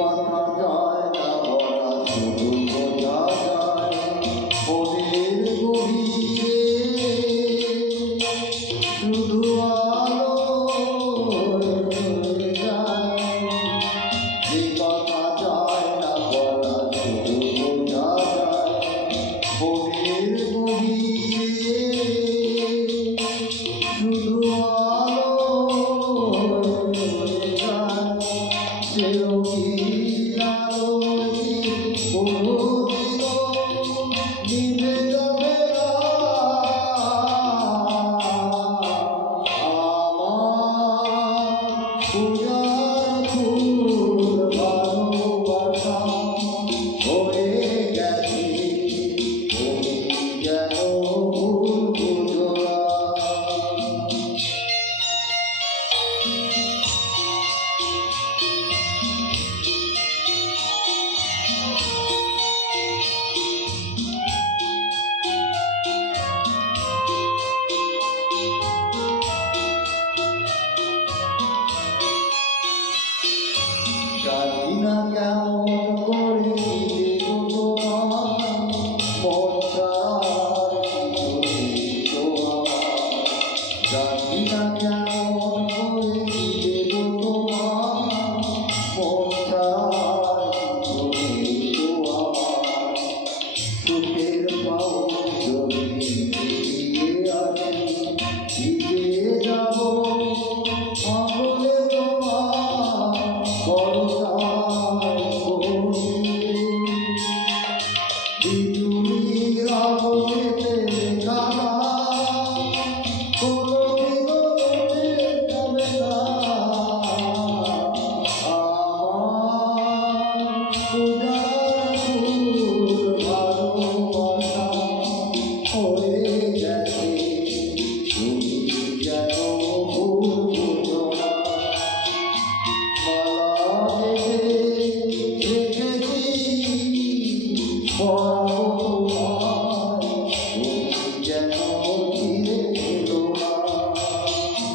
কথা যায় না বলা, শুধু বোঝা যায় মনের গভীরে, শুধু আলো হয়ে যায়। যে কথা যায় না বলা, শুধু বোঝা যায় মনের গভীরে, শুধু আলো হয়ে যায়। সেও কি আলোয় কোনদিন নিভে যাবে না। আমার পূজার ফুল ভালোবাসা হয়ে গেছে তুমি যেন ভুল বুঝো না। জানি না কেমন করে দেব তোমার মন ছাড়ার কিছু নেই তো আমার। জানি না কেমন করে দেব তোমার মন ছাড়ার কিছু নেই তো আমার। সুখের পাও যদি দিয়ে আসে দিতে যাব আঙুলে তোমার বরসায় বসে। বিজুলির আলোতে লেখানা কোনোদিনও মুছে যাবে না। আমার পূজার ফুল ভালোবাসা হয়ে গেছে তুমি যেন ভুল বুঝো না। মালা গেঁথে রেখেছি